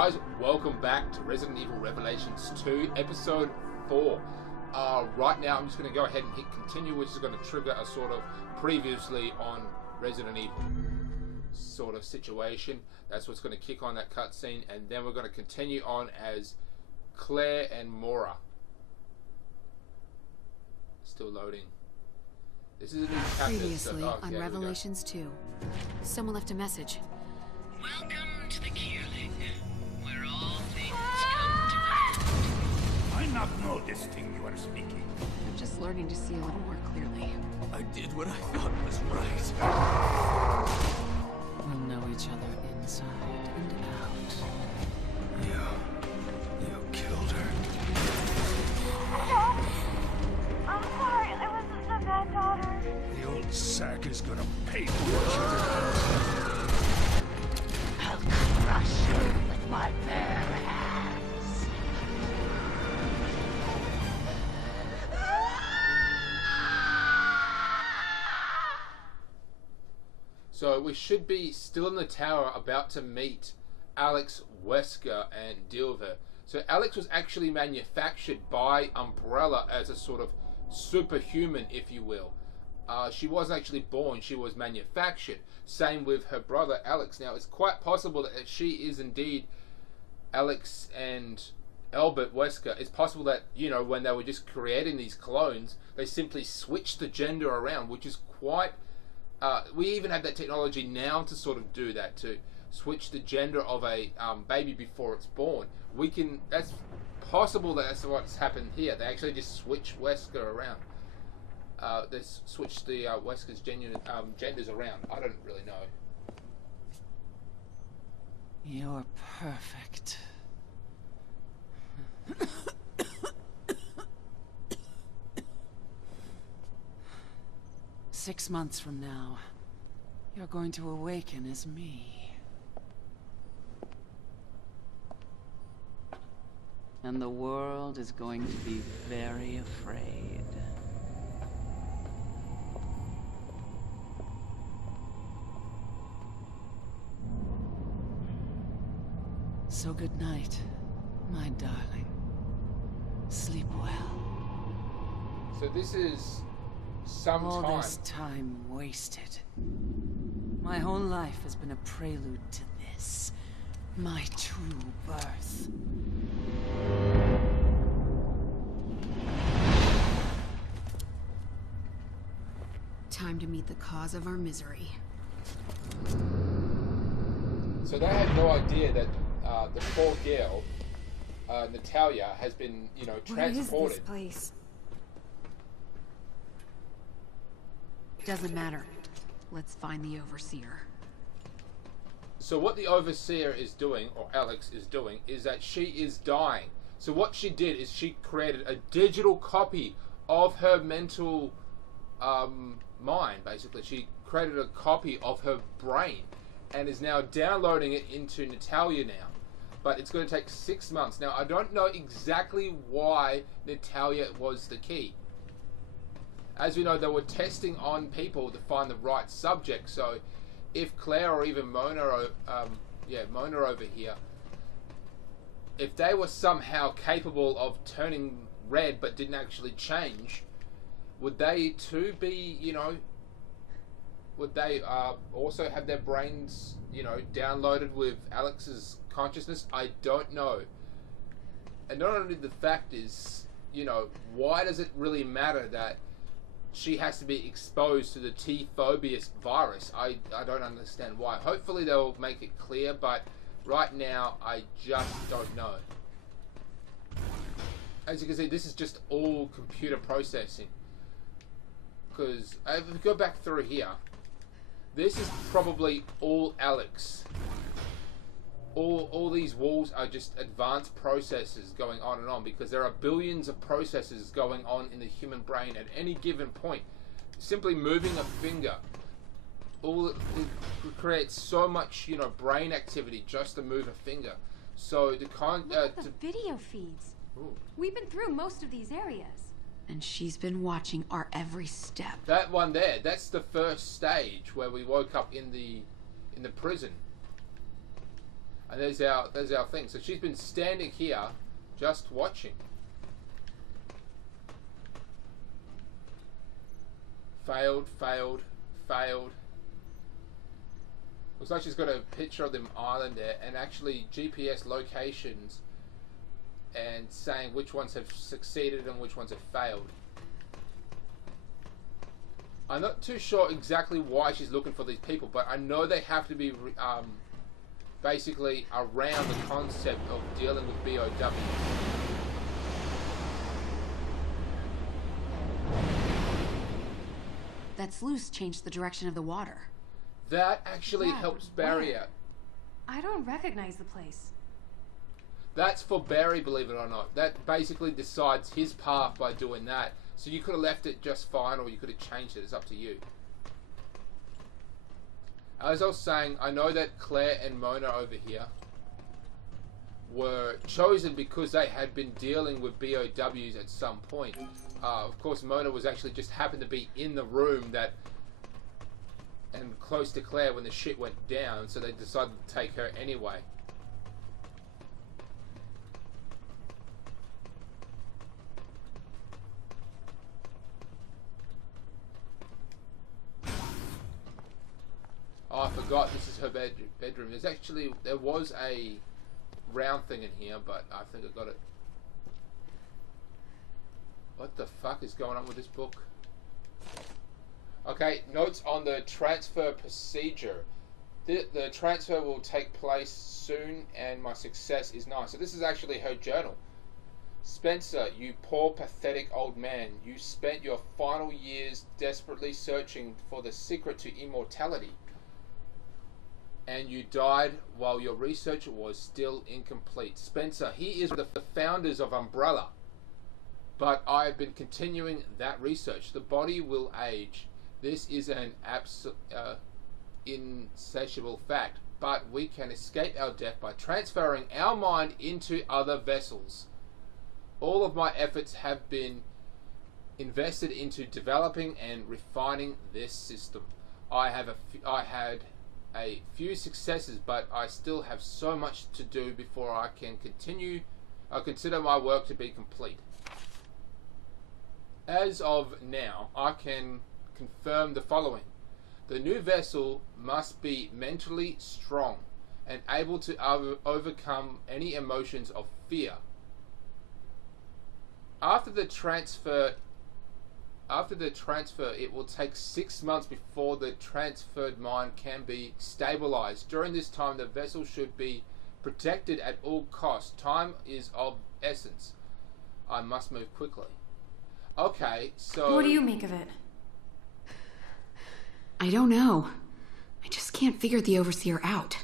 guys, welcome back to Resident Evil Revelations 2, Episode 4. Right now I'm just going to go ahead and hit continue, which is going to trigger a sort of previously on Resident Evil sort of situation. That's what's going to kick on that cutscene, and then we're going to continue on as Claire and Mora. Still loading. This is a new chapter. Previously on yeah, Revelations 2, someone left a message. Welcome to the Kierling, where all things come to pass. I not know this thing you are speaking. I'm just learning to see a little more clearly. I did what I thought was right. We'll know each other inside and out. You killed her. I'm sorry, I wasn't the bad daughter. The old sack is gonna pay for what you did. I'll crush you with my bare hands. So we should be still in the tower about to meet Alex Wesker and deal with her. So Alex was actually manufactured by Umbrella as a sort of superhuman, if you will. She wasn't actually born, she was manufactured. Same with her brother Alex. Now it's quite possible that she is indeed Alex and Albert Wesker. It's possible that, you know, when they were just creating these clones, they simply switched the gender around, which is quite... we even have that technology now to sort of do that, to switch the gender of a baby before it's born. We can... That's possible that that's what's happened here. They actually just switch Wesker around. They switched the Wesker's genders around. I don't really know. You're perfect. Six months from now, you're going to awaken as me. And the world is going to be very afraid. So good night, my darling. Sleep well. So this is some All time. this time wasted. My whole life has been a prelude to this. My true birth. Time to meet the cause of our misery. So they had no idea that the poor girl, Natalia, has been, you know, transported. What is this place? Doesn't matter. Let's find the Overseer. So what the Overseer is doing, or Alex is doing, is that she is dying. So what she did is she created a digital copy of her mental mind, basically. She created a copy of her brain and is now downloading it into Natalia now. But it's going to take 6 months. Now, I don't know exactly why Natalia was the key. As we know, they were testing on people to find the right subject. So if Claire or even Mona, Mona over here, if they were somehow capable of turning red but didn't actually change, would they too be, you know, would they also have their brains, you know, downloaded with Alex's consciousness? I don't know. And not only the fact is, you know, why does it really matter that she has to be exposed to the T-phobius virus? I don't understand why. Hopefully they'll make it clear, but right now I just don't know. As you can see, this is just all computer processing. Because if we go back through here, this is probably all Alex. All these walls are just advanced processes going on and on, because there are billions of processes going on in the human brain at any given point. Simply moving a finger, it creates so much, you know, brain activity just to move a finger. So the Look at the video feeds. Ooh. We've been through most of these areas. And she's been watching our every step. That one there, that's the first stage where we woke up in the prison. And there's our thing. So she's been standing here, just watching. Failed, failed, failed. Looks like she's got a picture of them island there, and actually GPS locations, and saying which ones have succeeded and which ones have failed. I'm not too sure exactly why she's looking for these people, but I know they have to be basically around the concept of dealing with BOW. That sluice changed the direction of the water. That actually Yeah, helps but Barry where? out. I don't recognize the place. That's for Barry, believe it or not. That basically decides his path by doing that. So you could have left it just fine, or you could have changed it. It's up to you. As I was saying, I know that Claire and Mona over here were chosen because they had been dealing with BOWs at some point. Of course, Mona was actually just happened to be in the room that and close to Claire when the shit went down, so they decided to take her anyway. Oh, I forgot this is her bedroom. There was a round thing in here, but I think I got it. What the fuck is going on with this book? Okay, notes on the transfer procedure. The transfer will take place soon and my success is nice. So this is actually her journal. Spencer, you poor pathetic old man. You spent your final years desperately searching for the secret to immortality. And you died while your research was still incomplete. Spencer, he is the founders of Umbrella. But I have been continuing that research. The body will age. This is an insatiable fact. But we can escape our death by transferring our mind into other vessels. All of my efforts have been invested into developing and refining this system. I had a few successes, but I still have so much to do before I can continue. I consider my work to be complete. As of now, I can confirm the following. The new vessel must be mentally strong and able to overcome any emotions of fear. After the transfer, it will take 6 months before the transferred mind can be stabilized. During this time, the vessel should be protected at all costs. Time is of essence. I must move quickly. Okay, so... What do you make of it? I don't know. I just can't figure the Overseer out.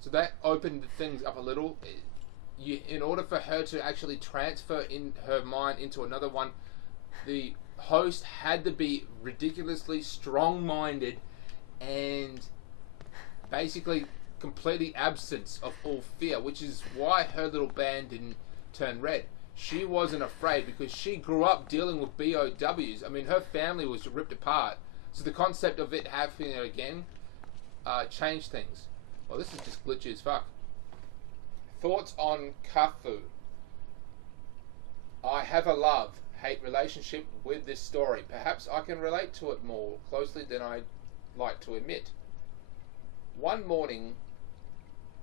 So that opened things up a little. In order for her to actually transfer in her mind into another one, the host had to be ridiculously strong-minded and basically completely absent of all fear, which is why her little band didn't turn red. She wasn't afraid because she grew up dealing with BOWs. I mean, her family was ripped apart. So the concept of it happening again changed things. Well, this is just glitchy as fuck. Thoughts on Kafu. I have a love-hate relationship with this story. Perhaps I can relate to it more closely than I'd like to admit. One morning,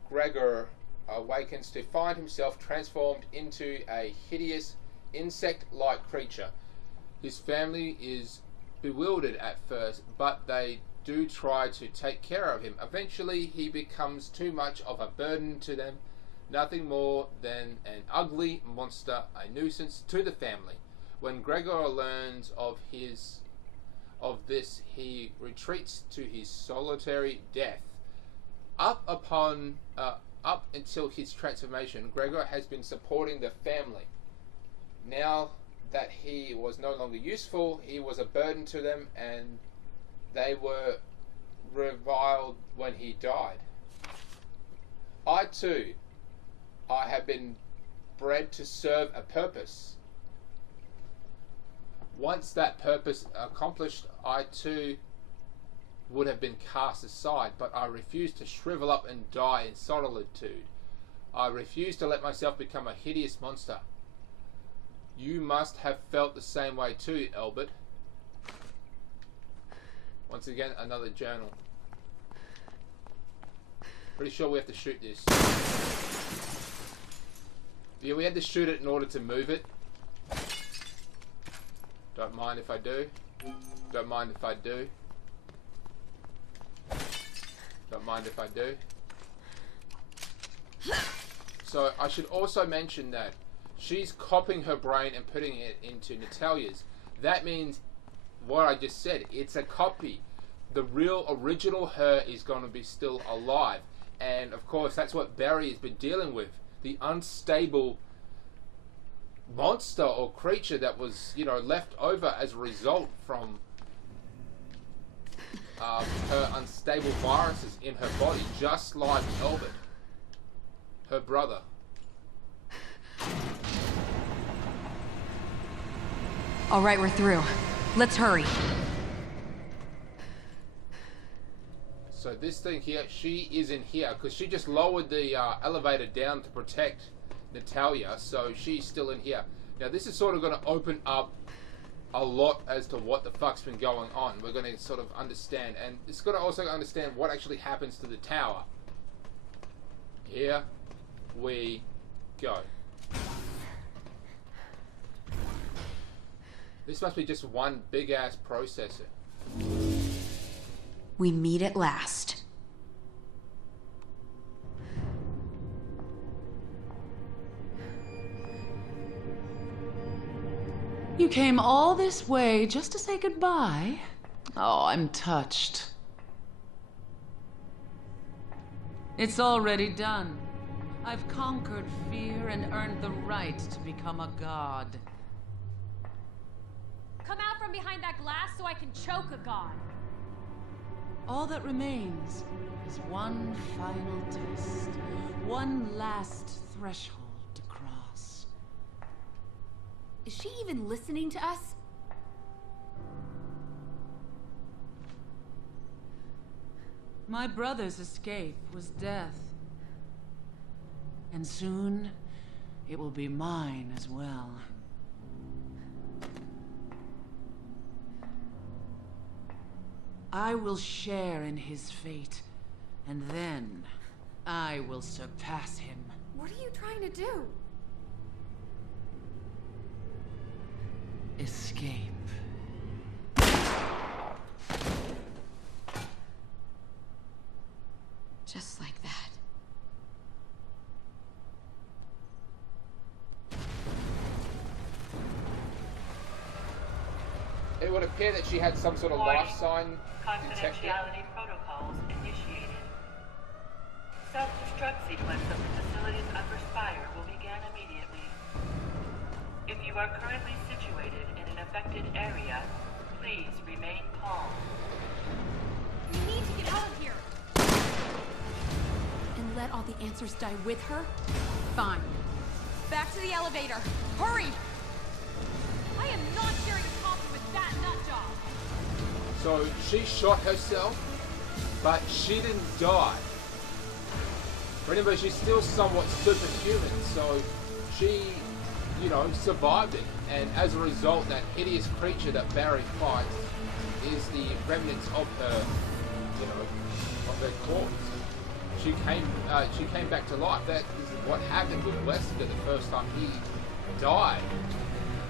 Gregor awakens to find himself transformed into a hideous insect-like creature. His family is bewildered at first, but they do try to take care of him. Eventually, he becomes too much of a burden to them, nothing more than an ugly monster, a nuisance to the family. When Gregor learns of this, he retreats to his solitary death. Up until his transformation, Gregor has been supporting the family. Now that he was no longer useful, he was a burden to them, and they were reviled when he died. I have been bred to serve a purpose. Once that purpose accomplished, I too would have been cast aside, but I refuse to shrivel up and die in solitude. I refuse to let myself become a hideous monster. You must have felt the same way too, Albert. Once again, another journal. Pretty sure we have to shoot this. Yeah, we had to shoot it in order to move it. Don't mind if I do. Don't mind if I do. Don't mind if I do. So I should also mention that she's copying her brain and putting it into Natalia's. That means what I just said. It's a copy. The real original her is going to be still alive. And of course that's what Barry has been dealing with. The unstable monster or creature that was, you know, left over as a result from her unstable viruses in her body, just like Albert, her brother. All right, we're through. Let's hurry. So this thing here, she is in here because she just lowered the elevator down to protect Natalia, so she's still in here. Now this is sort of going to open up a lot as to what the fuck's been going on. We're going to sort of understand, and it's going to also understand what actually happens to the tower. Here we go. This must be just one big ass processor. We meet at last. You came all this way just to say goodbye? Oh, I'm touched. It's already done. I've conquered fear and earned the right to become a god. Come out from behind that glass so I can choke a god. All that remains is one final test. One last threshold to cross. Is she even listening to us? My brother's escape was death. And soon, it will be mine as well. I will share in his fate, and then I will surpass him. What are you trying to do? Escape. Just like that. It would appear that she had some sort of life sign detector. Confidentiality protocols initiated. Self-destruct sequence of the facility's upper spire will begin immediately. If you are currently situated in an affected area, please remain calm. We need to get out of here. And let all the answers die with her? Fine. Back to the elevator. Hurry! I am not sharing a coffee with that nut job. So she shot herself, but she didn't die. Remember, she's still somewhat superhuman, so she, you know, survived it. And as a result, that hideous creature that Barry fights is the remnants of her, you know, of her corpse. She came back to life. That is what happened with Wesker the first time he died.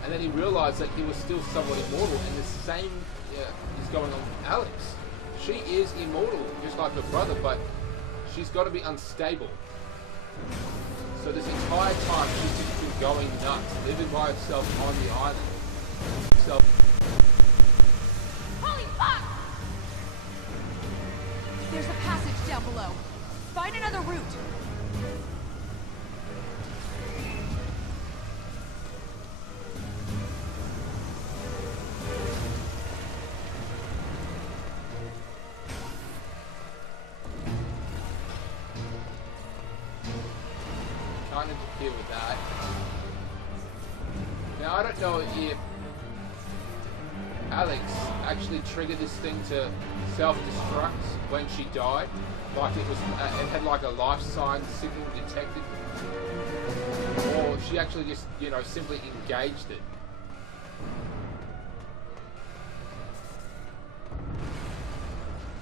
And then he realized that he was still somewhat immortal, and the same is going on with Alex. She is immortal, just like her brother, but she's got to be unstable. So this entire time, she's just been going nuts, living by herself on the island. So, Holy fuck! There's a passage down below. Find another route. can't interfere with that. Now I don't know if Alex actually triggered this thing to self-destruct when she died. Like it had like a life sign signal detected. Or she actually just, you know, simply engaged it.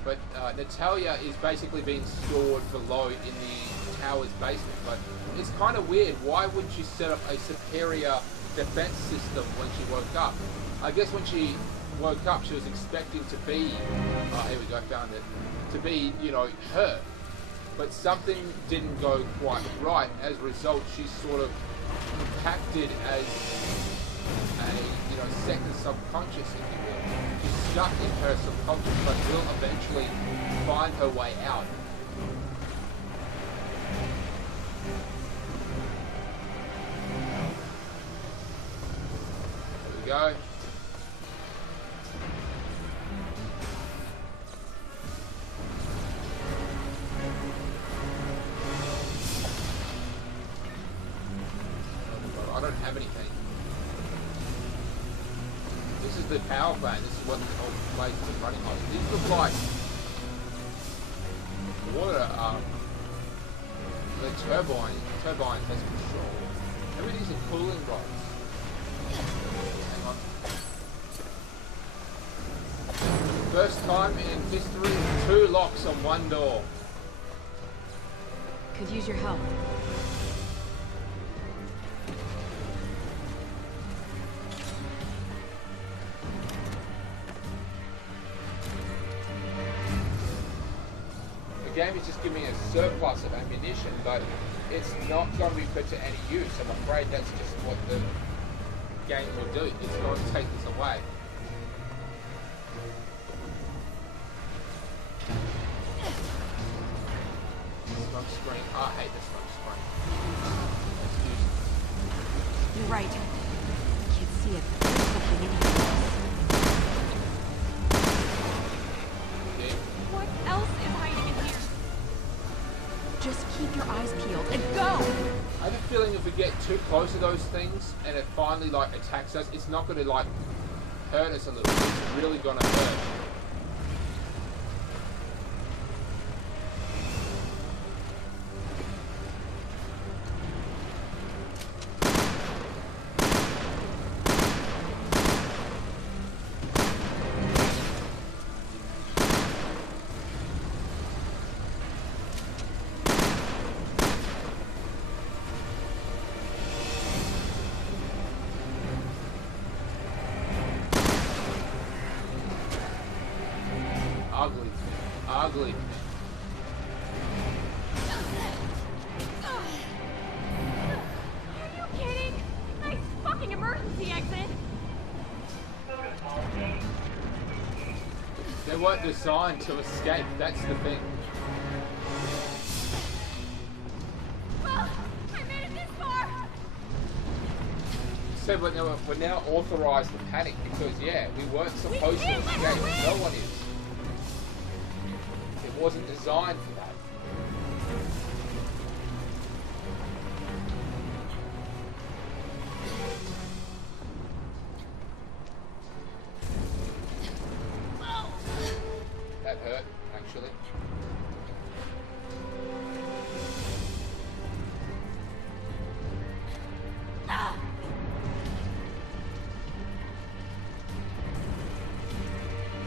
But Natalia is basically being stored below in the tower's basement. But it's kind of weird. Why would she set up a superior defense system when she woke up? I guess when she woke up, she was expecting to be, oh, here we go, found it, to be, you know, her. But something didn't go quite right. As a result, she's sort of impacted as a, you know, second subconscious, if you will. She's stuck in her subconscious, but will eventually find her way out. There we go. I don't have anything. This is the power plant. This is what the whole place is running on. These look like water. The turbine has control. Everything's a cooling rods. Hang on. First time in history, 2 locks on 1 door. Could use your help. The game is just giving me a surplus of ammunition, but it's not going to be put to any use. I'm afraid that's just what the game will do. It's going to take this away. Smoke screen. I hate the smoke screen. That's useless. You're right. Can't see it. There's something in here. Yeah. What else is hiding in here? Just keep your eyes peeled and go! I have a feeling if we get too close to those things and it finally like attacks us, it's not going to like hurt us a little bit. It's really going to hurt. Ugly. Ugly. Are you kidding? Nice fucking emergency exit! They weren't designed to escape, that's the thing. Well, I made it this far! So we're now authorized to panic because, yeah, we weren't supposed to escape. No one is. It wasn't designed for that. That hurt, actually.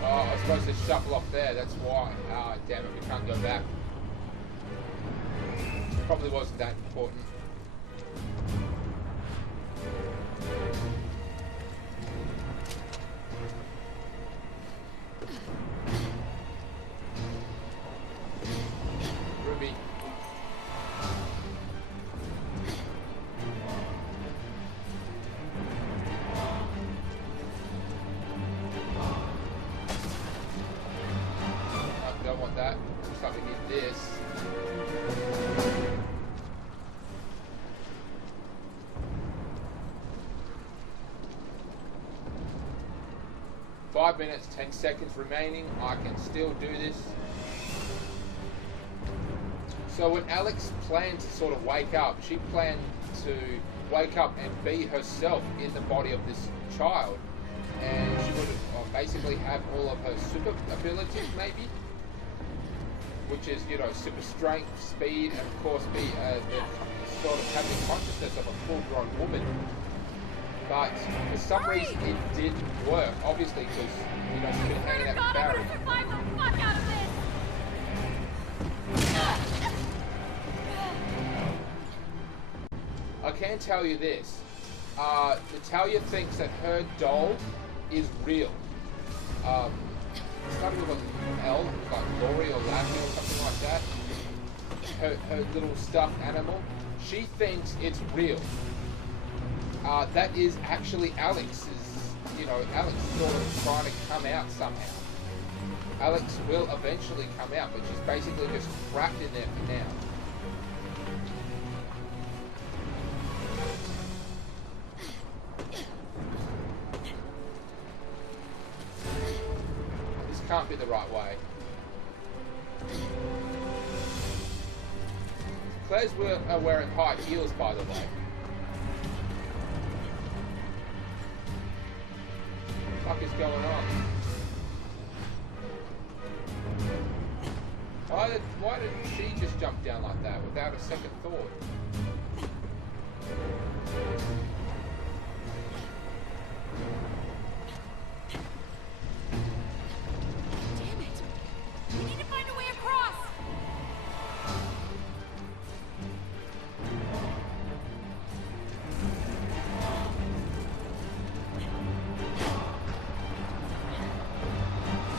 Oh, I was supposed to shuffle off there, that's why. Ah, damn it, we can't go back. Probably wasn't that important. Ruby. I don't want that. Looks like we need this. Five minutes, 10 seconds remaining. I can still do this. So when Alex planned to sort of wake up, she planned to wake up and be herself in the body of this child. and she would basically have all of her super abilities, maybe, which is, you know, super strength, speed, and of course be the sort of having consciousness of a full-grown woman. But for some reason it didn't work, obviously, because, you know, she's been hanging out with Barry. Survive the fuck out of this! I can tell you this. Natalia thinks that her doll is real. Starting with an L, like Lori or Lassie or something like that. Her little stuffed animal. She thinks it's real. That is actually Alex's, you know, Alex is sort of trying to come out somehow. Alex will eventually come out, but she's basically just trapped in there for now. This can't be the right way. Claire's wearing high heels, by the way. What the fuck is going on? Why did she just jump down like that without a second thought? Damn it! We need to find a way across!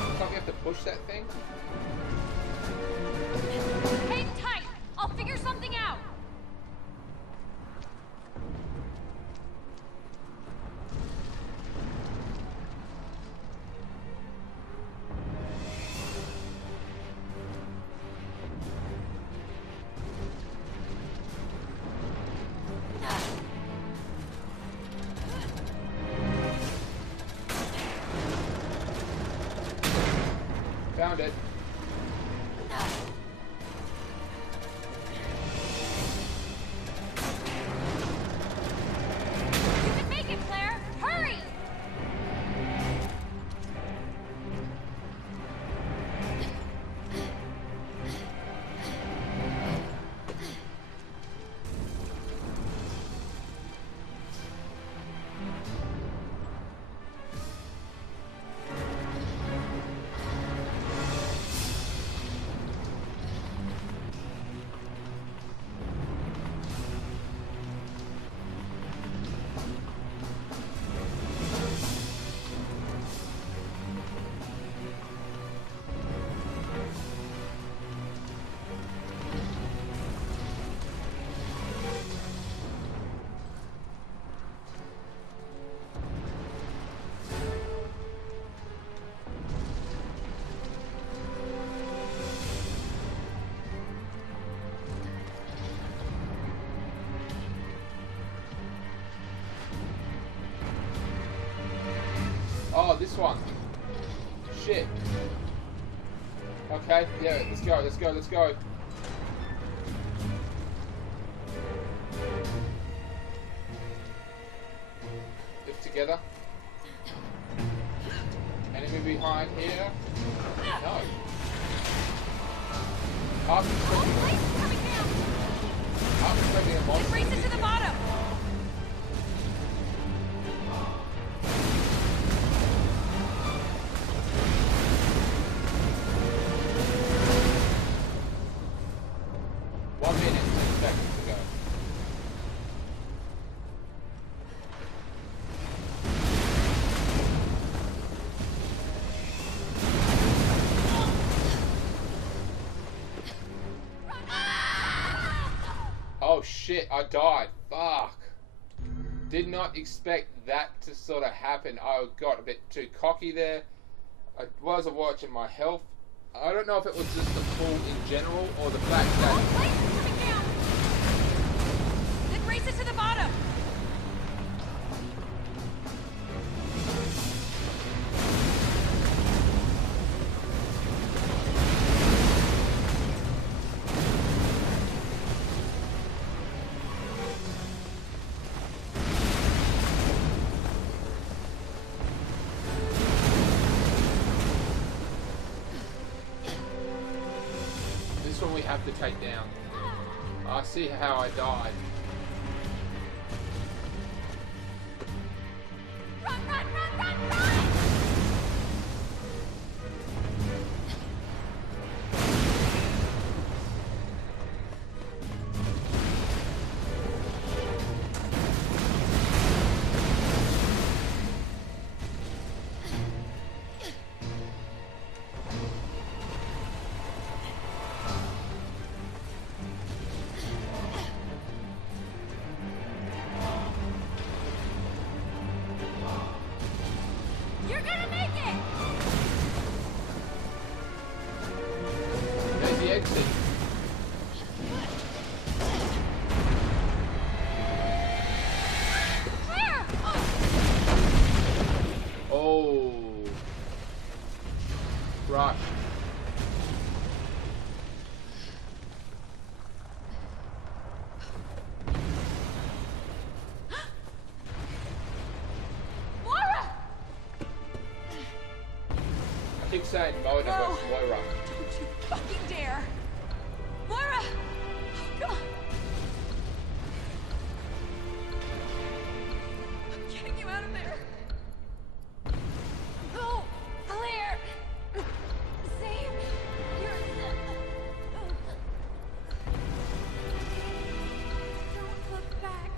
Looks like we have to push that thing. Hang tight! I'll figure something out! Found it. You can make it, Claire! Hurry! Oh, this one. Shit. Okay, yeah, let's go, let's go, let's go. Lift together. Enemy behind here. No. Up, Place is coming down! expecting a It monster. races to the bottom! One minute, 10 seconds to go. Oh shit, I died. Fuck. Did not expect that to sort of happen. I got a bit too cocky there. I wasn't watching my health. I don't know if it was just the pool in general or the fact that... Place is coming down! It races to the bottom! have to take down. I see how I died. Run, run, run, run, run! You're gonna make it! There's the exit. Claire! Oh. Rush. Moira! I keep saying Mona No. versus Moira. Don't you fucking dare! Moira! Oh, God! I'm getting you out of there! Go! Claire! Save yourself! Don't look back!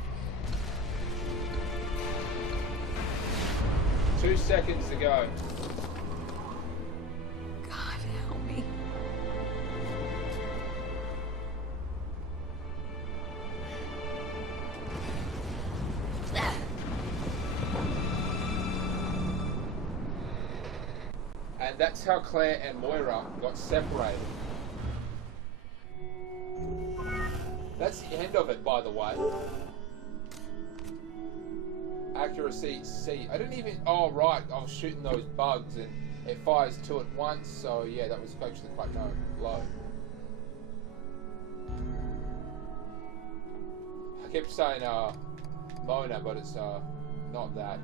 2 seconds to go. God, help me. And that's how Claire and Moira got separated. That's the end of it, by the way. Accuracy C. I didn't even... Oh, right. I was shooting those bugs and it fires 2 at once. So, yeah, that was actually quite low. I kept saying Mona, but it's not that.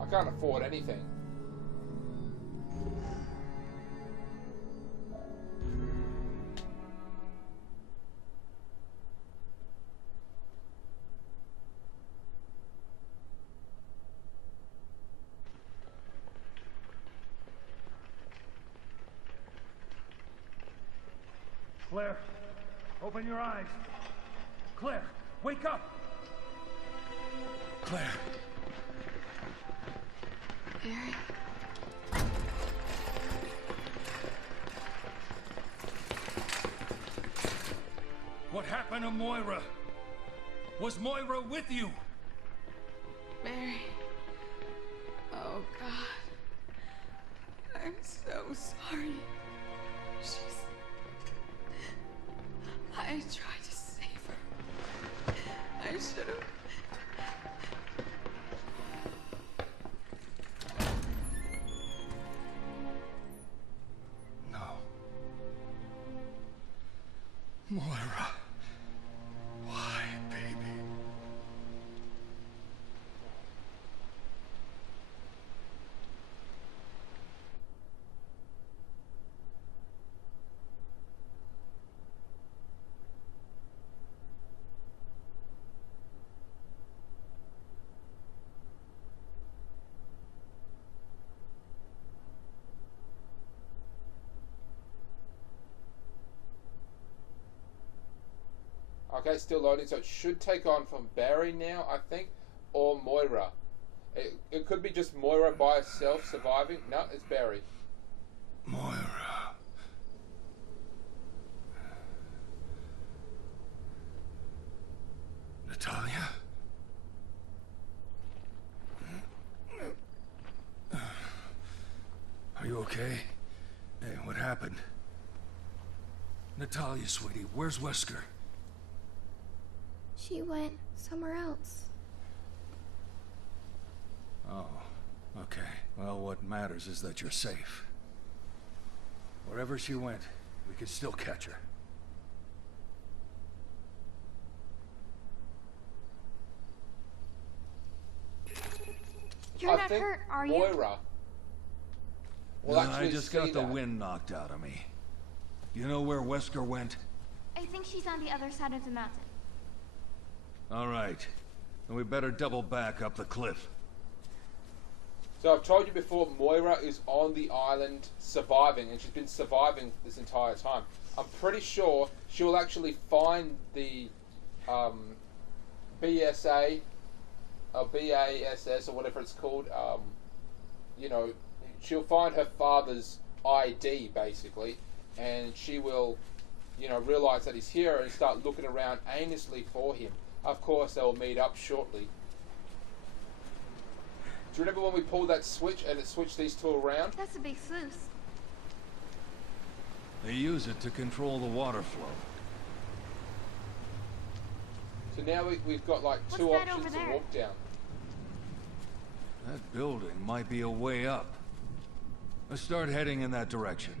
I can't afford anything. Claire, open your eyes. Claire, wake up! Claire. Barry. What happened to Moira? Was Moira with you? Barry. Oh, God. I'm so sorry. I tried to save her. I should have. No. Moira. Why, baby? Okay, still loading, so it should take on from Barry now, I think, or Moira. It could be just Moira by herself surviving. No, it's Barry. Moira. Natalia? Are you okay? Hey, what happened? Natalia, sweetie, where's Wesker? She went somewhere else. Oh, okay. Well, what matters is that you're safe. Wherever she went, we could still catch her. You're I not think hurt, are you? Moira will No, actually I just see got the that. wind knocked out of me. You know where Wesker went? I think she's on the other side of the mountain. All right. Then we better double back up the cliff. So I've told you before, Moira is on the island surviving, and she's been surviving this entire time. I'm pretty sure she'll actually find the BSA or BASS or whatever it's called. You know, she'll find her father's ID basically, and she will, you know, realize that he's here and start looking around aimlessly for him. Of course, they'll meet up shortly. Do you remember when we pulled that switch and it switched these two around? That's a big sluice. They use it to control the water flow. So now we've got like two What's that options over to there? walk down. That building might be a way up. Let's start heading in that direction.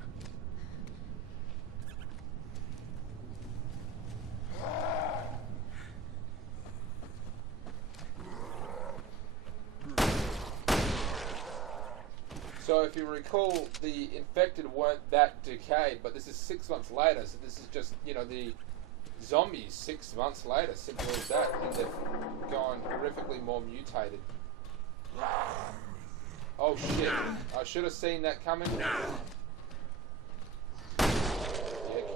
So if you recall, the infected weren't that decayed, but this is 6 months later, so this is just, you know, the zombies 6 months later, simple as that, and they've gone horrifically more mutated. Oh shit, I should have seen that coming. Dick.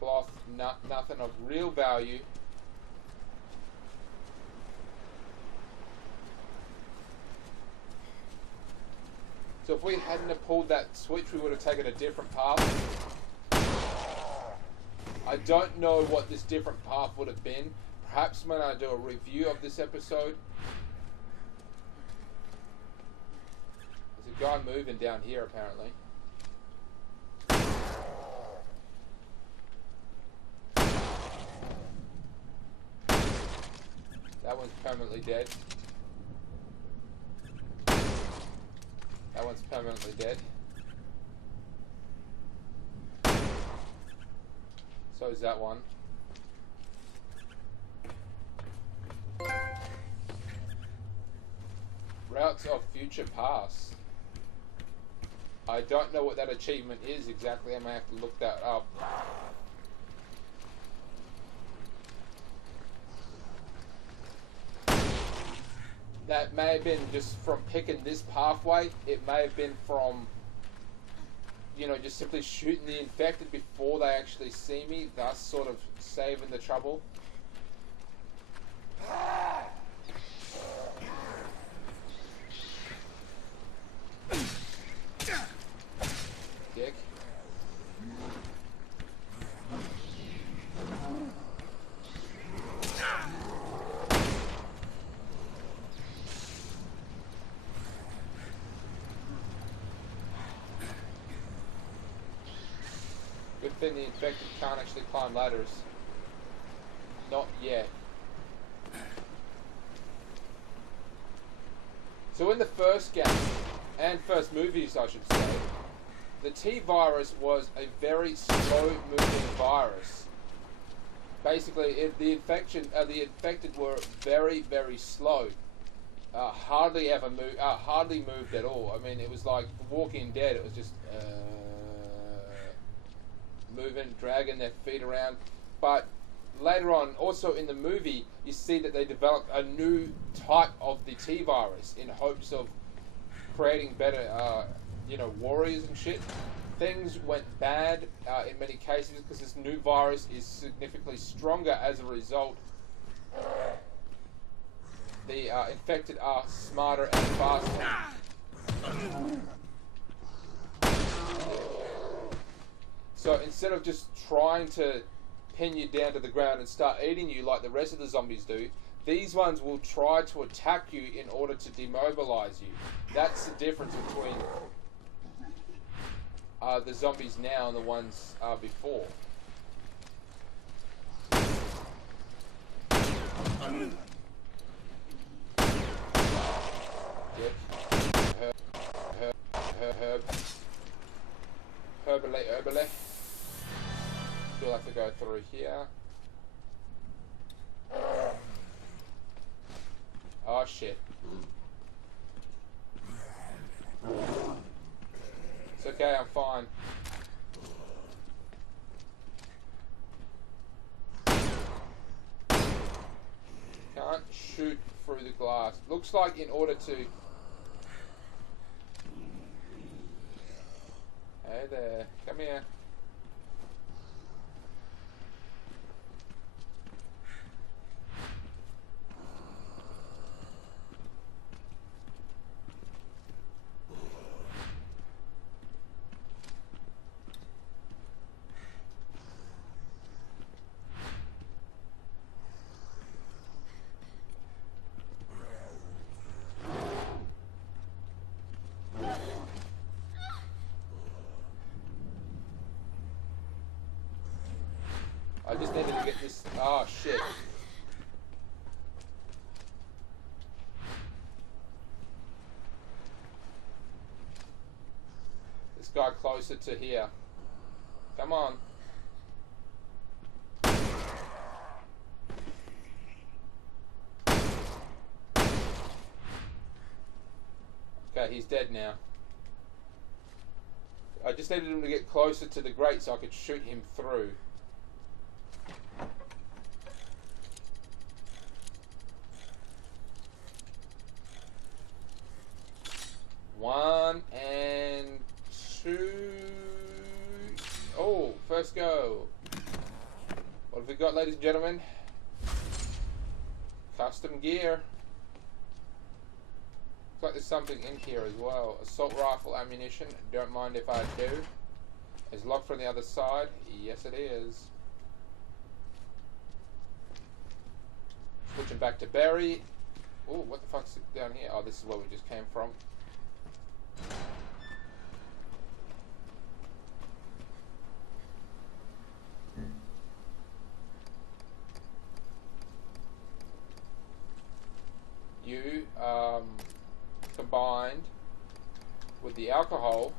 Cloth, nothing of real value. So if we hadn't have pulled that switch, we would have taken a different path. I don't know what this different path would have been. Perhaps when I do a review of this episode. There's a guy moving down here apparently. That one's permanently dead. That one's permanently dead. So is that one. Routes of Future Past. I don't know what that achievement is exactly. I may have to look that up. That may have been just from picking this pathway. It may have been from, you know, just simply shooting the infected before they actually see me, thus sort of saving the trouble. Dick. Good thing the infected can't actually climb ladders. Not yet. So in the first game, and first movies I should say, the T-virus was a very slow-moving virus. Basically, the infected were very, very slow. Hardly ever moved. Hardly moved at all. I mean, it was like Walking Dead. It was just moving, dragging their feet around. But later on, also in the movie, you see that they developed a new type of the T-virus in hopes of creating better, you know, warriors and shit. Things went bad in many cases because this new virus is significantly stronger as a result. The infected are smarter and faster. So instead of just trying to pin you down to the ground and start eating you like the rest of the zombies do, these ones will try to attack you in order to demobilize you. That's the difference between the zombies now and the ones before. Yep. Herbale. We'll have to go through here. Oh shit. It's okay, I'm fine. Can't shoot through the glass. Looks like in order to... Hey there, come here. I just needed to get this. Oh shit. This guy closer to here. Come on. Okay, he's dead now. I just needed him to get closer to the grate so I could shoot him through. One and two. Oh, first go. What have we got, ladies and gentlemen? Custom gear. Looks like there's something in here as well. Assault rifle ammunition. Don't mind if I do. Is locked from the other side. Yes, it is. Switching back to Barry. Oh, what the fuck's down here? Oh, this is where we just came from. You combined with the alcohol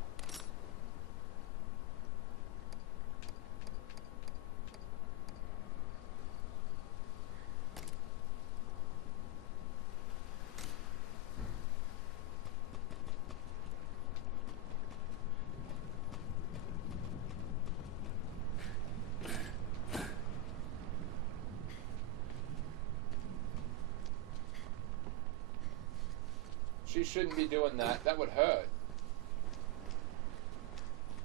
She shouldn't be doing that. That would hurt.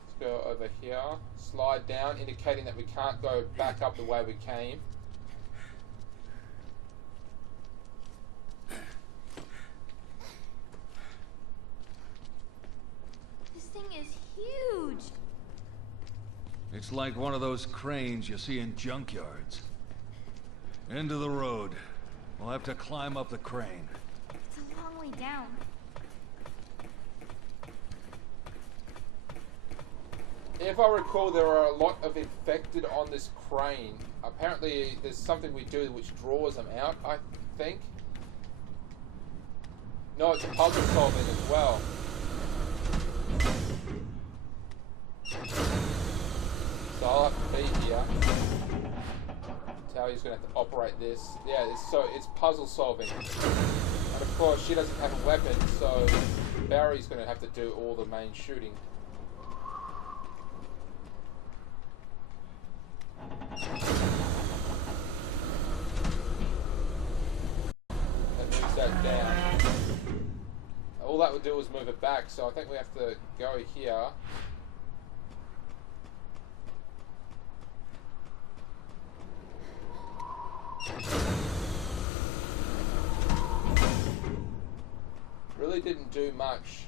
Let's go over here. Slide down, indicating that we can't go back up the way we came. This thing is huge. It's like one of those cranes you see in junkyards. End of the road. We'll have to climb up the crane. It's a long way down. If I recall, there are a lot of infected on this crane. Apparently, there's something we do which draws them out, I think. No, it's a puzzle solving as well. So I'll have to be here. Tally's going to have to operate this. Yeah, it's puzzle solving. And of course, she doesn't have a weapon, so Barry's going to have to do all the main shooting. That moves that down. All that would do is move it back, so I think we have to go here. Really didn't do much.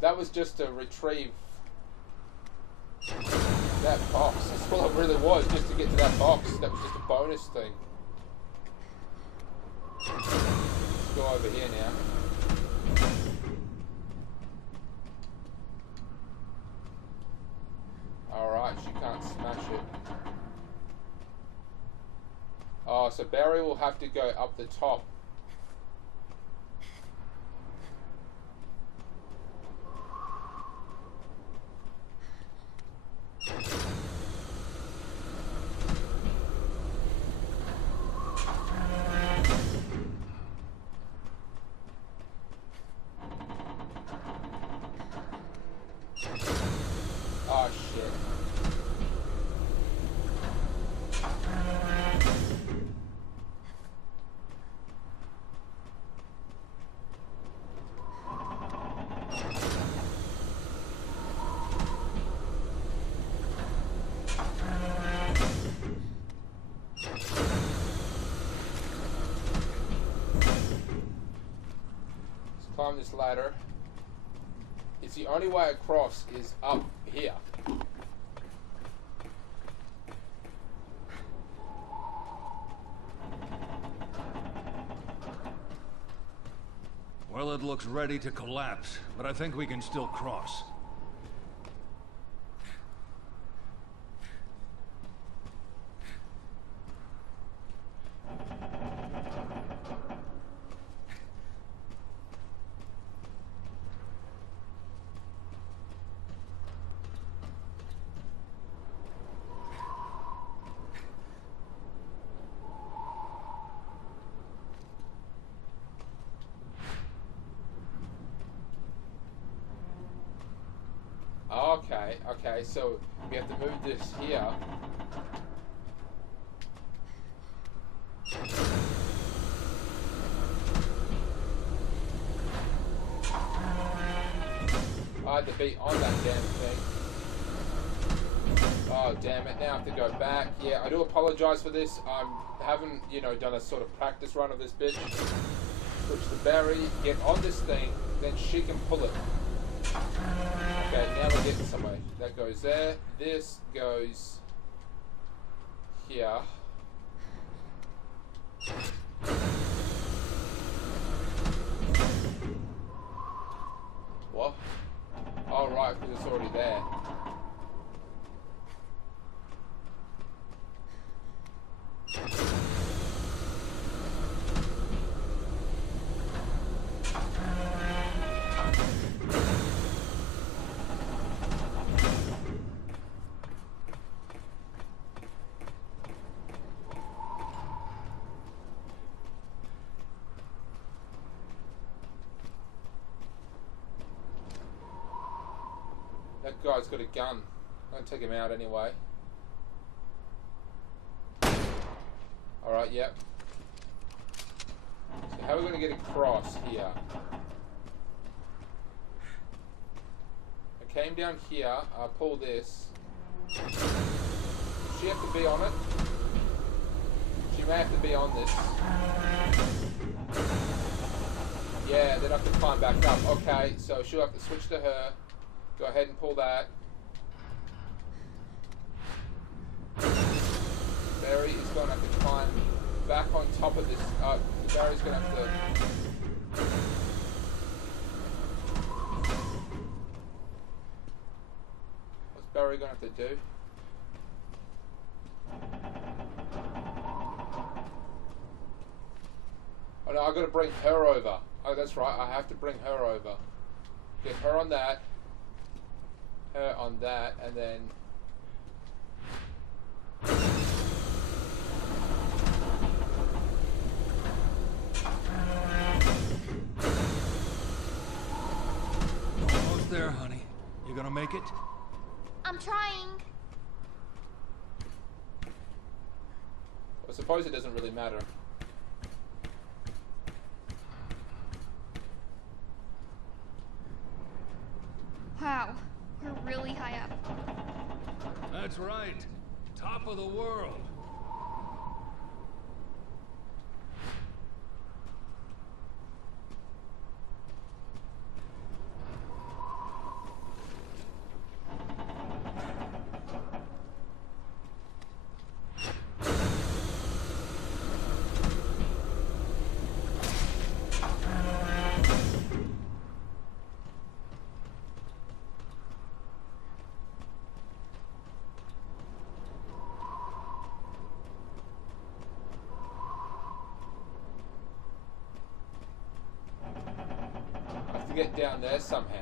That was just to retrieve That box. That's all it really was, just to get to that box. That was just a bonus thing. Let's go over here now. Alright, she can't smash it. Oh, so Barry will have to go up the top. Oh shit. Let's climb this ladder. It's the only way across is up here. Well, it looks ready to collapse, but I think we can still cross. Okay, so we have to move this here. I had to be on that damn thing. Oh, damn it, now I have to go back. Yeah, I do apologize for this. I haven't, done a sort of practice run of this bitch. Switch to Barry, get on this thing, then she can pull it. Okay, now we're getting somewhere. That goes there. This goes here. What? Oh, right, because it's already there. That guy's got a gun. I'm gonna take him out anyway. Alright, yep. So how are we gonna get across here? I came down here, I pull this. Does she have to be on it? She may have to be on this. Yeah, then I have to climb back up. Okay, so she'll have to switch to her. Go ahead and pull that. Barry is going to have to climb back on top of this. Barry's going to have to... What's Barry going to have to do? Oh no, I've got to bring her over. Oh, that's right, I have to bring her over. Get her on that. Her on that, and then Almost there, honey. You gonna make it? I'm trying. I suppose it doesn't really matter. Wow, we're really high up. That's right. Top of the world. get down there somehow.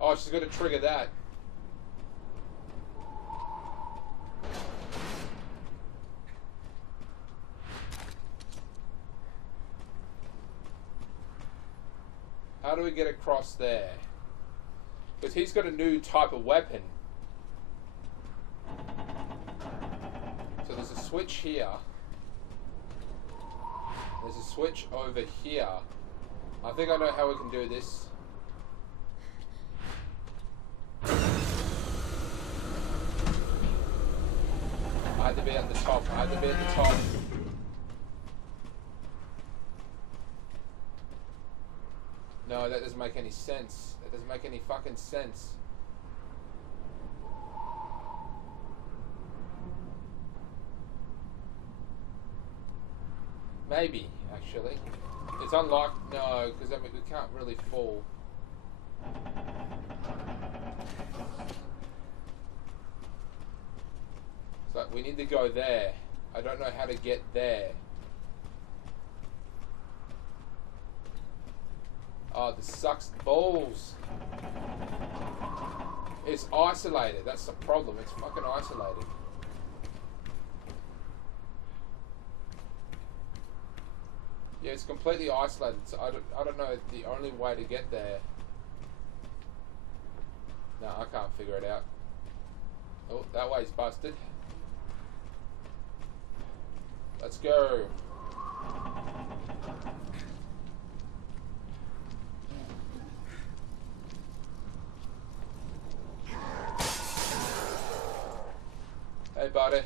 Oh, she's going to trigger that. How do we get across there? Because he's got a new type of weapon. So there's a switch here. There's a switch over here. I think I know how we can do this. I had to be at the top. I had to be at the top. No, that doesn't make any sense. That doesn't make any fucking sense. Maybe, actually. It's unlocked. No, because I mean, we can't really fall. So we need to go there. I don't know how to get there. Oh, this sucks balls. It's isolated. That's the problem. It's fucking isolated. Yeah, it's completely isolated. So I don't know the only way to get there. No, I can't figure it out. Oh, that way's busted. Let's go. Hey, buddy.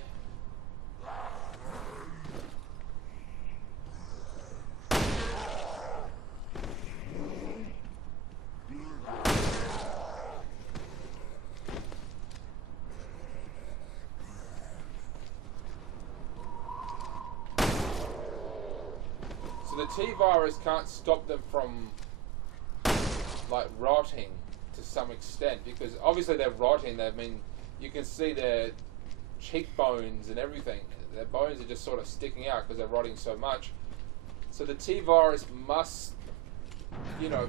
So the T-virus can't stop them from, like, rotting to some extent, because obviously they're rotting. I mean, you can see their cheekbones and everything. Their bones are just sort of sticking out because they're rotting so much. So the T-virus must, you know,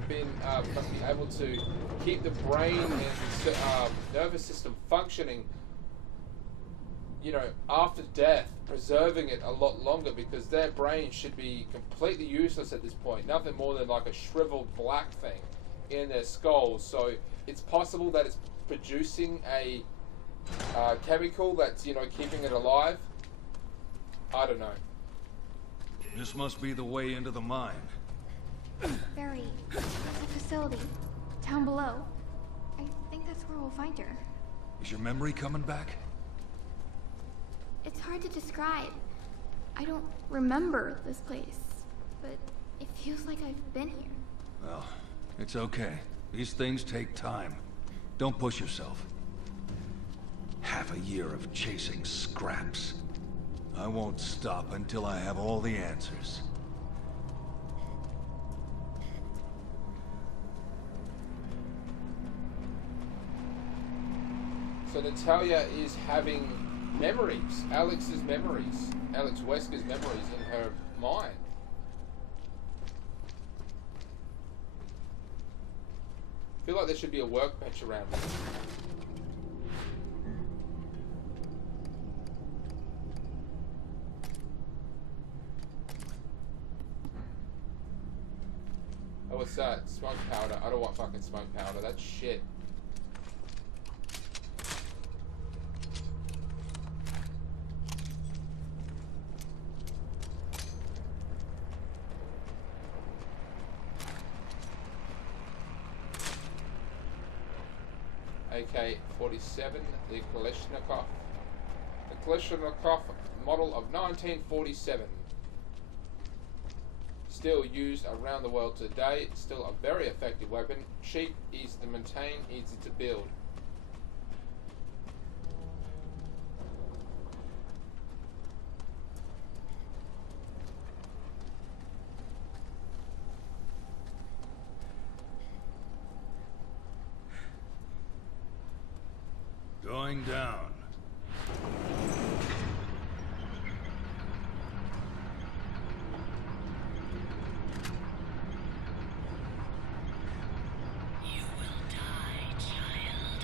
must be able to keep the brain and nervous system functioning, you know, after death, preserving it a lot longer, because their brain should be completely useless at this point. Nothing more than like a shriveled black thing in their skulls. So it's possible that it's producing a chemical that's, you know, keeping it alive. I don't know. This must be the way into the mine. Barry, there's a facility down below. I think that's where we'll find her. Is your memory coming back? It's hard to describe. I don't remember this place, but it feels like I've been here. Well, it's okay. These things take time. Don't push yourself. Half a year of chasing scraps. I won't stop until I have all the answers. So Natalia is having memories, Alex's memories, Alex Wesker's memories in her mind. I feel like there should be a workbench around here. Oh, what's that? Smoke powder. I don't want fucking smoke powder. That's shit. AK-47, the Kalashnikov. The Kalashnikov model of 1947. Still used around the world today. Still a very effective weapon. Cheap, easy to maintain, easy to build. Going down. You will die, child.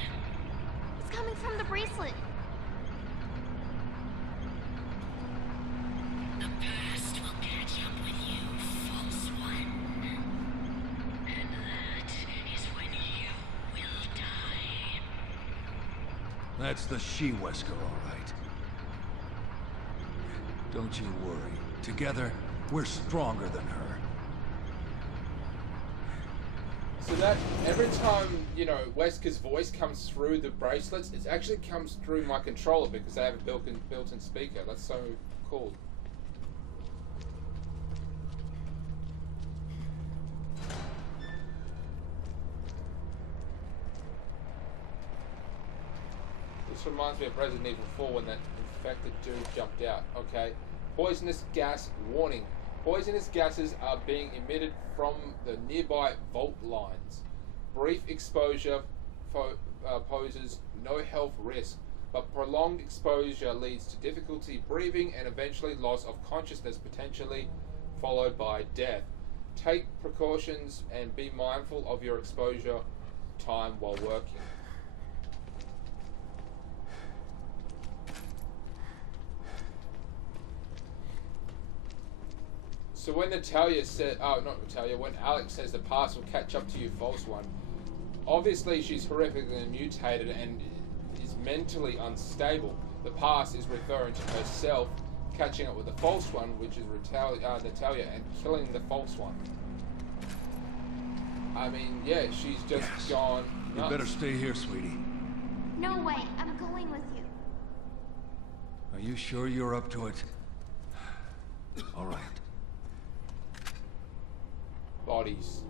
It's coming from the bracelet. The past will catch up with you, false one. And that is when you will die. That's the She-Wesker, all right. Don't you worry. Together, we're stronger than her. So that every time, you know, Wesker's voice comes through the bracelets, it actually comes through my controller because they have a built-in speaker. That's so cool. This reminds me of Resident Evil 4 when that infected dude jumped out. Okay. Poisonous gas warning. Poisonous gases are being emitted from the nearby vault lines. Brief exposure poses no health risk, but prolonged exposure leads to difficulty breathing and eventually loss of consciousness, potentially followed by death. Take precautions and be mindful of your exposure time while working. So when Natalia said, oh, not Natalia, when Alex says the past will catch up to you, false one, obviously she's horrifically mutated and is mentally unstable. The past is referring to herself catching up with the false one, which is Natalia, and killing the false one. I mean, yeah, she's just gone nuts. You better stay here, sweetie. No way, I'm going with you. Are you sure you're up to it? All right. Bodies.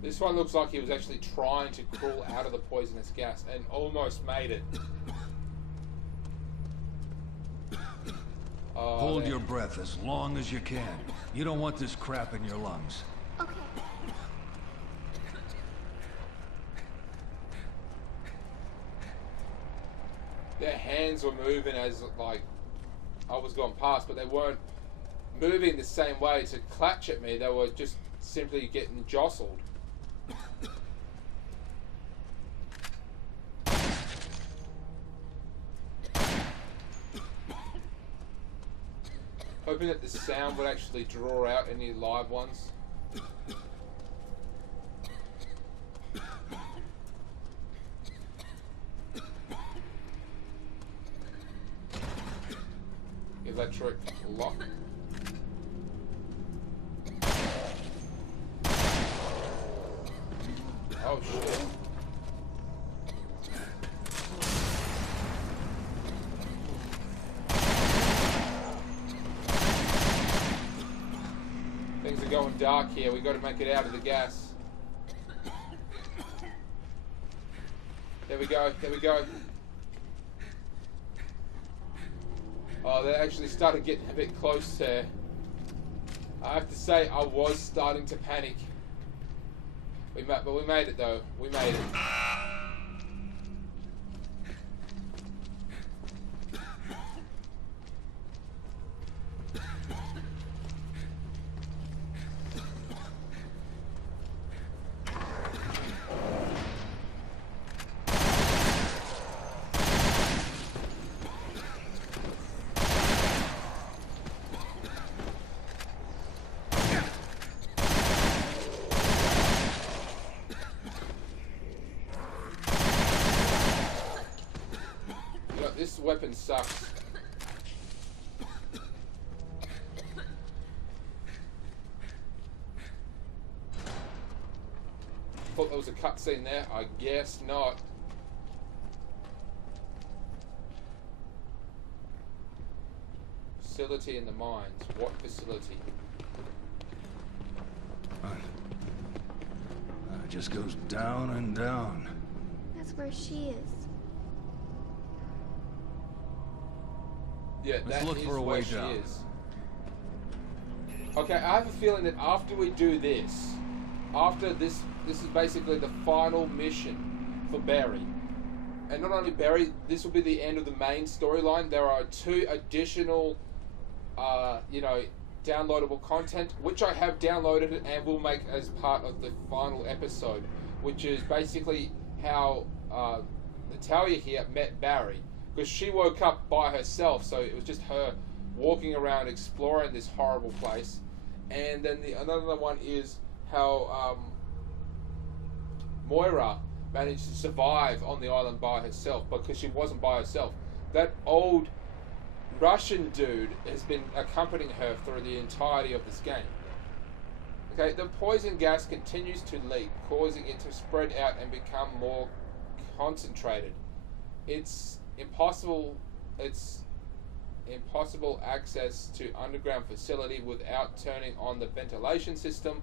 This one looks like he was actually trying to crawl out of the poisonous gas and almost made it. Oh, Hold your breath as long as you can. You don't want this crap in your lungs. Okay. Their hands were moving as, like, I was going past, but they weren't moving the same way to clutch at me. They were just simply getting jostled. Hoping that the sound would actually draw out any live ones. Electric lock. Oh shit. Things are going dark here. We got to make it out of the gas. There we go. There we go. Oh, they actually started getting a bit close there. I have to say, I was starting to panic. But we made it though. We made it. This weapon sucks. Thought there was a cutscene there. I guess not. Facility in the mines. What facility? It just goes down and down. That's where she is. Yeah, Let's that look is for a where way she down. is. Okay, I have a feeling that after we do this, after this is basically the final mission for Barry. And not only Barry, this will be the end of the main storyline. There are 2 additional, downloadable content, which I have downloaded and will make as part of the final episode, which is basically how Natalia here met Barry. Because she woke up by herself, so it was just her walking around exploring this horrible place. And then another one is how Moira managed to survive on the island by herself, because she wasn't by herself. That old Russian dude has been accompanying her through the entirety of this game. Okay, the poison gas continues to leak, causing it to spread out and become more concentrated. It's impossible access to underground facility without turning on the ventilation system.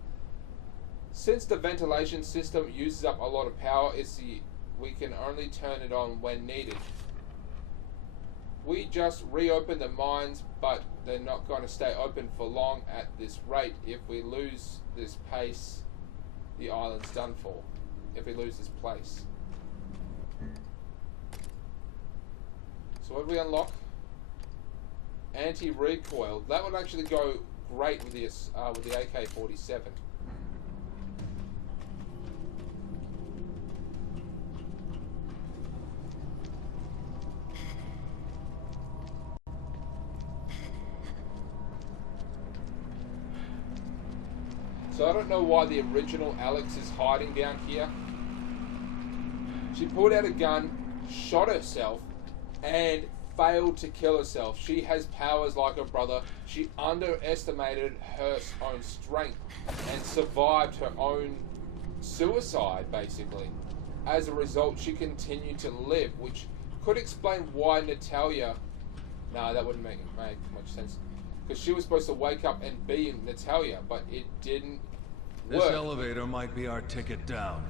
Since the ventilation system uses up a lot of power, we can only turn it on when needed. We just reopened the mines, but they're not going to stay open for long at this rate. If we lose this pace, the island's done for. If we lose this place. So what do we unlock? Anti-recoil. That would actually go great with the AK-47. So I don't know why the original Alex is hiding down here. She pulled out a gun, shot herself, and failed to kill herself. She has powers like her brother. She underestimated her own strength and survived her own suicide, basically. As a result, she continued to live, which could explain why Natalia... No, that wouldn't make much sense. Because she was supposed to wake up and be Natalia, but it didn't work. This elevator might be our ticket down.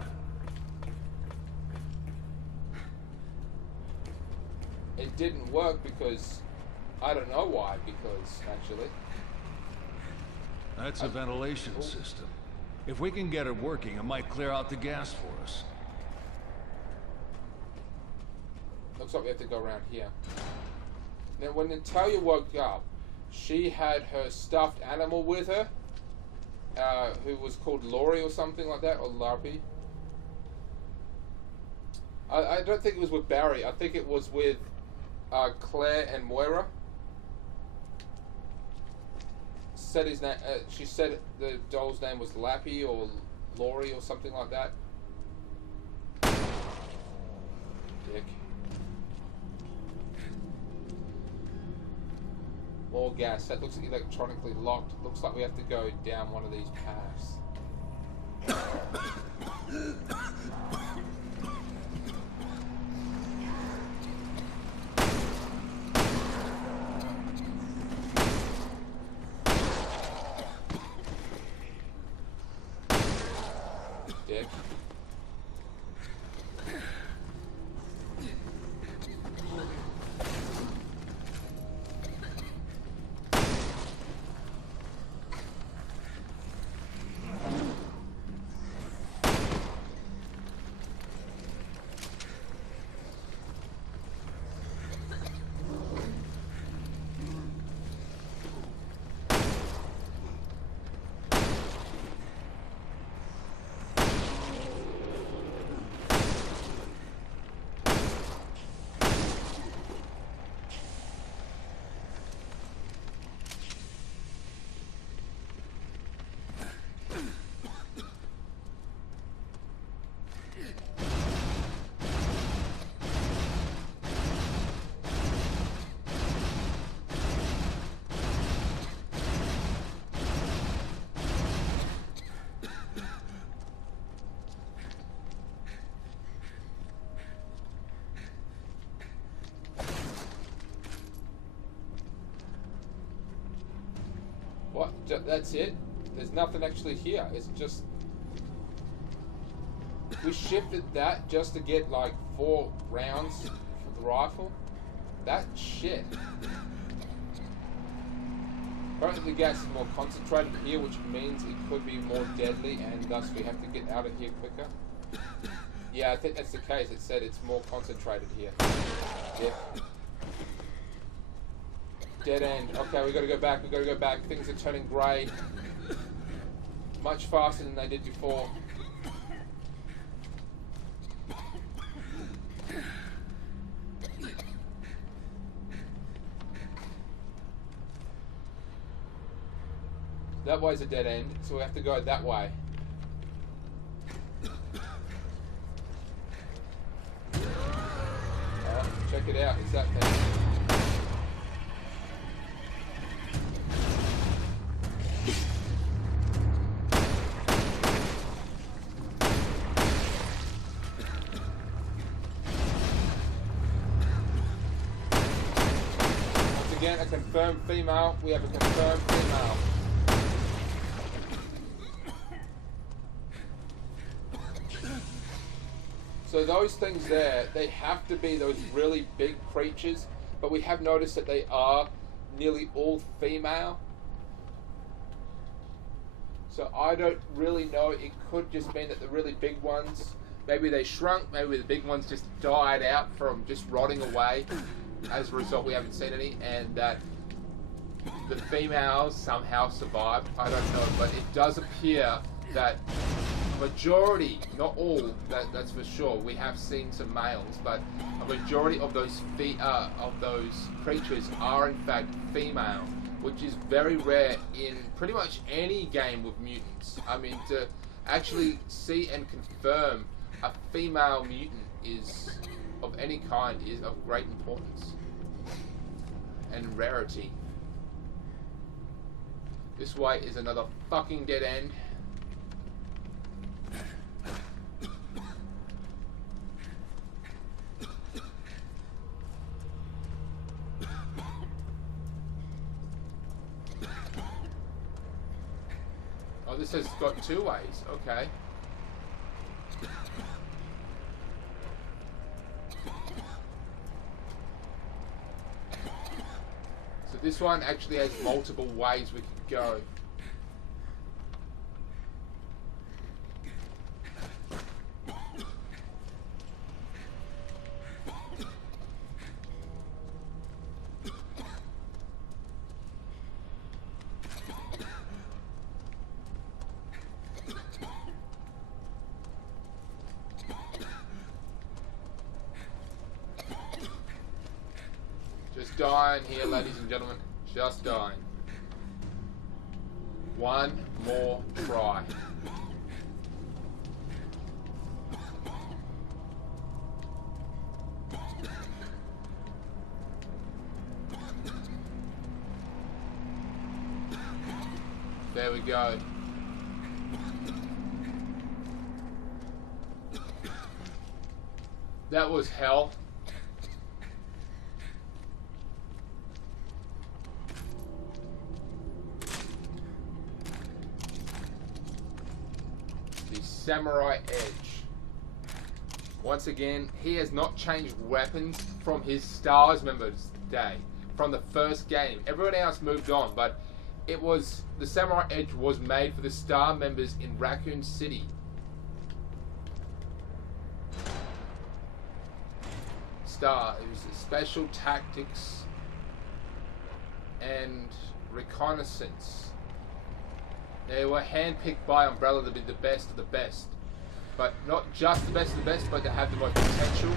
It didn't work because... I don't know why, because, actually. That's a ventilation system. If we can get it working, it might clear out the gas for us. Looks like we have to go around here. Now, when Natalia woke up, she had her stuffed animal with her, who was called Laurie or something like that, or Larpy. I don't think it was with Barry. I think it was with Claire and Moira. Said his name. She said the doll's name was Lappy or Laurie or something like that. Dick. More gas. That looks electronically locked. Looks like we have to go down one of these paths. Dick. What? That's it? There's nothing actually here. It's just... We shifted that just to get like 4 rounds for the rifle? That shit. Apparently the gas is more concentrated here, which means it could be more deadly, and thus we have to get out of here quicker. Yeah, I think that's the case. It said it's more concentrated here. Yep. Dead end. Okay, we gotta go back, we gotta go back. Things are turning grey. Much faster than they did before. That way's a dead end, so we have to go that way. Check it out, it's that thing. Once again, a confirmed female. We have a confirmed female. So those things there, they have to be those really big creatures, but we have noticed that they are nearly all female. So I don't really know, it could just mean that the really big ones, maybe they shrunk, maybe the big ones just died out from just rotting away. As a result, we haven't seen any, and that the females somehow survived. I don't know, but it does appear that majority, not all, that's for sure. We have seen some males, but a majority of those creatures are in fact female, which is very rare in pretty much any game with mutants. I mean, to actually see and confirm a female mutant is of any kind is of great importance and rarity. This way is another fucking dead end. Oh, this has got two ways. Okay. So this one actually has multiple ways we could go. Just dying here, ladies and gentlemen. Just dying. One more try. There we go. That was hell. Samurai Edge. Once again, he has not changed weapons from his Stars members day, from the first game. Everyone else moved on, but it was the Samurai Edge was made for the Star members in Raccoon City. Star, it was special tactics and reconnaissance. They were handpicked by Umbrella to be the best of the best. But not just the best of the best, but to have the most potential.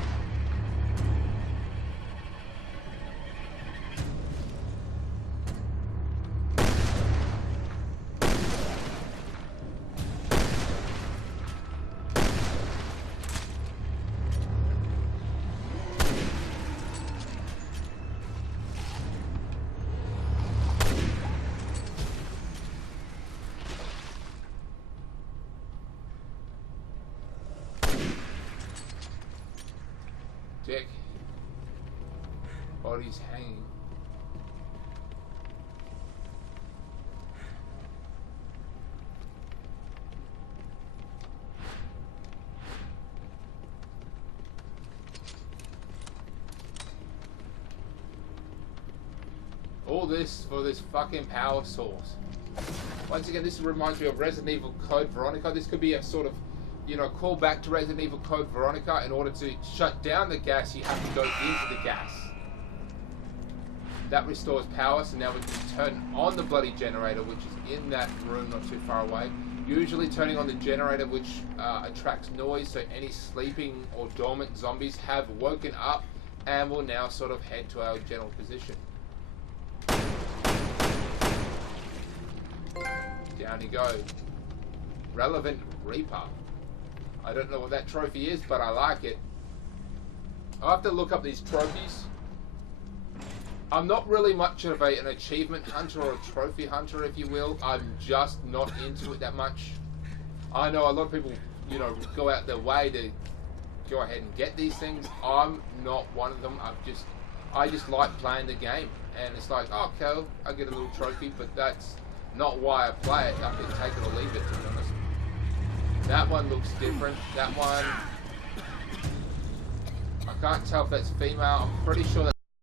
Dick. Body's hanging. All this for this fucking power source. Once again, this reminds me of Resident Evil Code Veronica. This could be a sort of, you know, call back to Resident Evil Code Veronica. In order to shut down the gas, you have to go into the gas. That restores power, so now we can turn on the bloody generator, which is in that room not too far away. Usually turning on the generator, which attracts noise, so any sleeping or dormant zombies have woken up and will now sort of head to our general position. Down you go. Relevant Reaper. I don't know what that trophy is, but I like it. I'll have to look up these trophies. I'm not really much of an achievement hunter or a trophy hunter, if you will. I'm just not into it that much. I know a lot of people, you know, go out their way to go ahead and get these things. I'm not one of them. I just like playing the game. And it's like, oh, okay, I get a little trophy, but that's not why I play it. I can take it or leave it, to be honest. That one looks different. That one, I can't tell if that's female. I'm pretty sure that's